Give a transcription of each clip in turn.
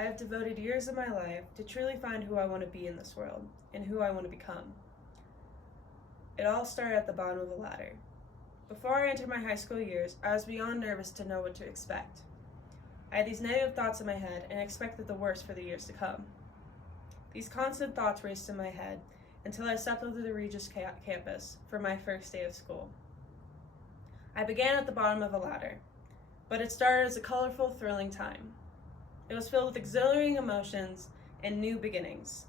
I have devoted years of my life to truly find who I want to be in this world and who I want to become. It all started at the bottom of the ladder. Before I entered my high school years, I was beyond nervous to know what to expect. I had these negative thoughts in my head and expected the worst for the years to come. These constant thoughts raced in my head until I stepped onto the Regis campus for my first day of school. I began at the bottom of a ladder, but it started as a colorful, thrilling time. It was filled with exhilarating emotions and new beginnings.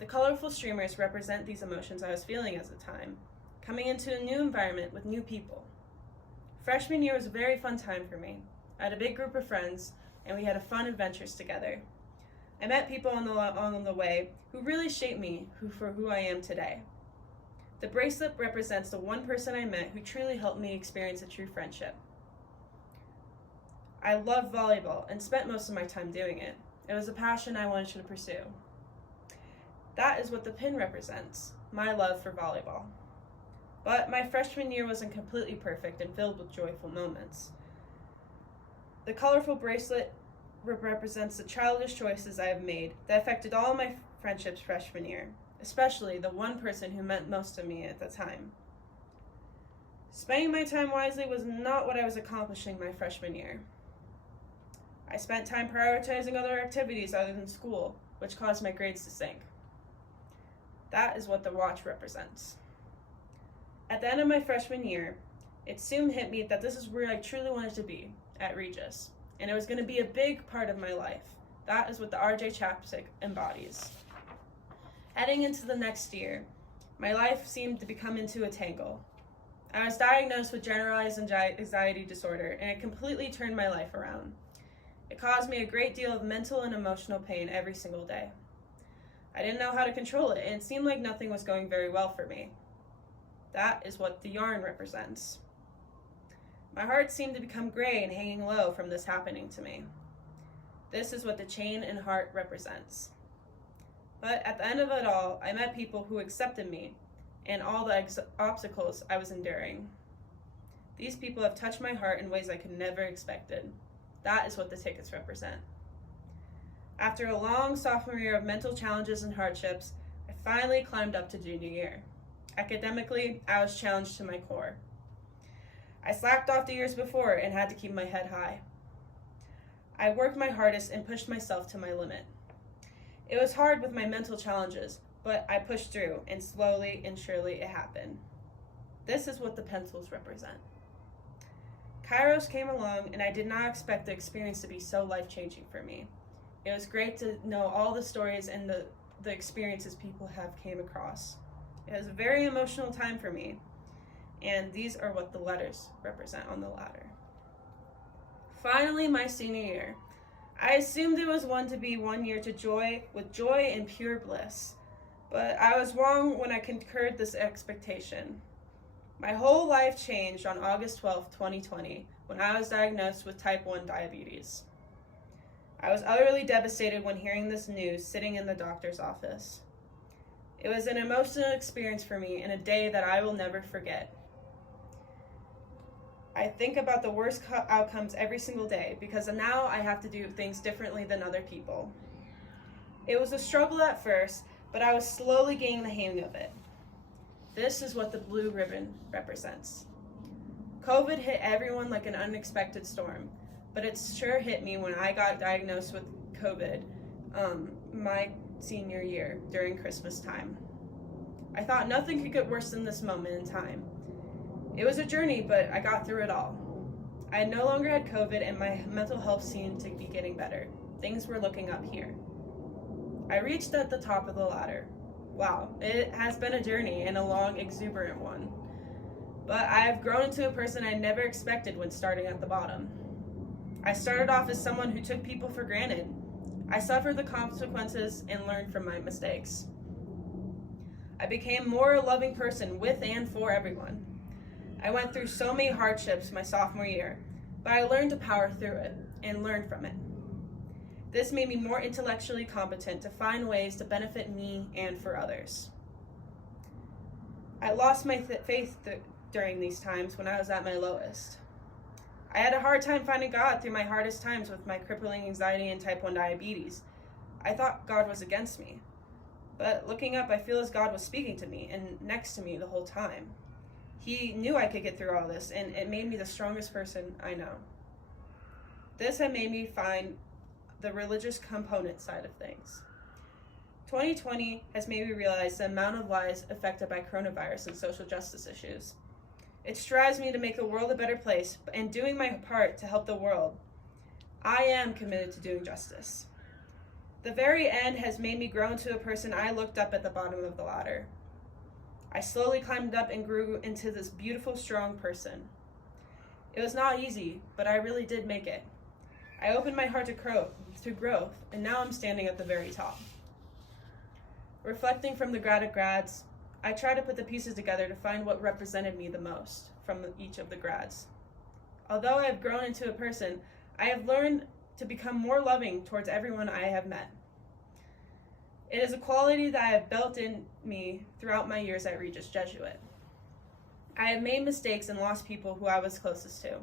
The colorful streamers represent these emotions I was feeling at the time, coming into a new environment with new people. Freshman year was a very fun time for me. I had a big group of friends, and we had fun adventures together. I met people on the way who really shaped me for who I am today. The bracelet represents the one person I met who truly helped me experience a true friendship. I loved volleyball and spent most of my time doing it. It was a passion I wanted to pursue. That is what the pin represents, my love for volleyball. But my freshman year wasn't completely perfect and filled with joyful moments. The colorful bracelet represents the childish choices I have made that affected all my friendships freshman year, especially the one person who meant most to me at the time. Spending my time wisely was not what I was accomplishing my freshman year. I spent time prioritizing other activities other than school, which caused my grades to sink. That is what the watch represents. At the end of my freshman year, it soon hit me that this is where I truly wanted to be, at Regis, and it was going to be a big part of my life. That is what the RJ chapstick embodies. Heading into the next year, my life seemed to become into a tangle. I was diagnosed with generalized anxiety disorder, and it completely turned my life around. It caused me a great deal of mental and emotional pain every single day. I didn't know how to control it, and it seemed like nothing was going very well for me. That is what the yarn represents. My heart seemed to become gray and hanging low from this happening to me. This is what the chain and heart represents. But at the end of it all, I met people who accepted me and all the obstacles I was enduring. These people have touched my heart in ways I could never expected. That is what the tickets represent. After a long sophomore year of mental challenges and hardships, I finally climbed up to junior year. Academically, I was challenged to my core. I slacked off the years before and had to keep my head high. I worked my hardest and pushed myself to my limit. It was hard with my mental challenges, but I pushed through, and slowly and surely it happened. This is what the pencils represent. Kairos came along, and I did not expect the experience to be so life-changing for me. It was great to know all the stories and the experiences people have came across. It was a very emotional time for me, and these are what the letters represent on the ladder. Finally, my senior year. I assumed it was to be 1 year with joy and pure bliss, but I was wrong when I concurred this expectation. My whole life changed on August 12, 2020, when I was diagnosed with type 1 diabetes. I was utterly devastated when hearing this news sitting in the doctor's office. It was an emotional experience for me and a day that I will never forget. I think about the worst outcomes every single day because now I have to do things differently than other people. It was a struggle at first, but I was slowly gaining the hang of it. This is what the blue ribbon represents. COVID hit everyone like an unexpected storm, but it sure hit me when I got diagnosed with COVID my senior year during Christmas time. I thought nothing could get worse than this moment in time. It was a journey, but I got through it all. I no longer had COVID and my mental health seemed to be getting better. Things were looking up here. I reached at the top of the ladder. Wow, it has been a journey and a long, exuberant one. But I have grown into a person I never expected when starting at the bottom. I started off as someone who took people for granted. I suffered the consequences and learned from my mistakes. I became more a loving person with and for everyone. I went through so many hardships my sophomore year, but I learned to power through it and learn from it. This made me more intellectually competent to find ways to benefit me and for others. I lost my faith during these times when I was at my lowest. I had a hard time finding God through my hardest times with my crippling anxiety and type 1 diabetes. I thought God was against me. But looking up, I feel as God was speaking to me and next to me the whole time. He knew I could get through all this, and it made me the strongest person I know. This had made me find the religious component side of things. 2020 has made me realize the amount of lives affected by coronavirus and social justice issues. It strives me to make the world a better place, and doing my part to help the world. I am committed to doing justice. The very end has made me grow into a person I looked up at the bottom of the ladder. I slowly climbed up and grew into this beautiful, strong person. It was not easy, but I really did make it. I opened my heart to growth, and now I'm standing at the very top. Reflecting from the grads, I tried to put the pieces together to find what represented me the most from each of the grads. Although I have grown into a person, I have learned to become more loving towards everyone I have met. It is a quality that I have built in me throughout my years at Regis Jesuit. I have made mistakes and lost people who I was closest to,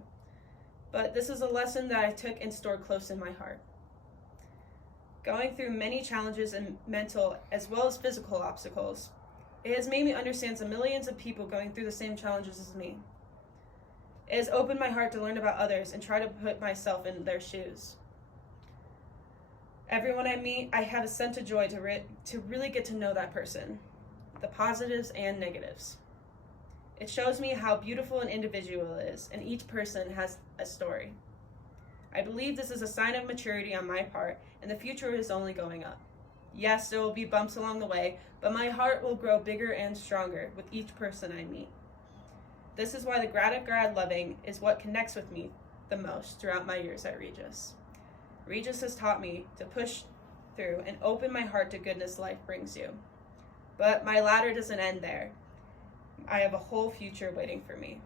but this is a lesson that I took and stored close in my heart. Going through many challenges and mental as well as physical obstacles, it has made me understand the millions of people going through the same challenges as me. It has opened my heart to learn about others and try to put myself in their shoes. Everyone I meet, I have a sense of joy to really get to know that person, the positives and negatives. It shows me how beautiful an individual is, and each person has a story. I believe this is a sign of maturity on my part, and the future is only going up. Yes, there will be bumps along the way, but my heart will grow bigger and stronger with each person I meet. This is why the grad loving is what connects with me the most throughout my years at Regis. Regis has taught me to push through and open my heart to goodness life brings you. But my ladder doesn't end there. I have a whole future waiting for me.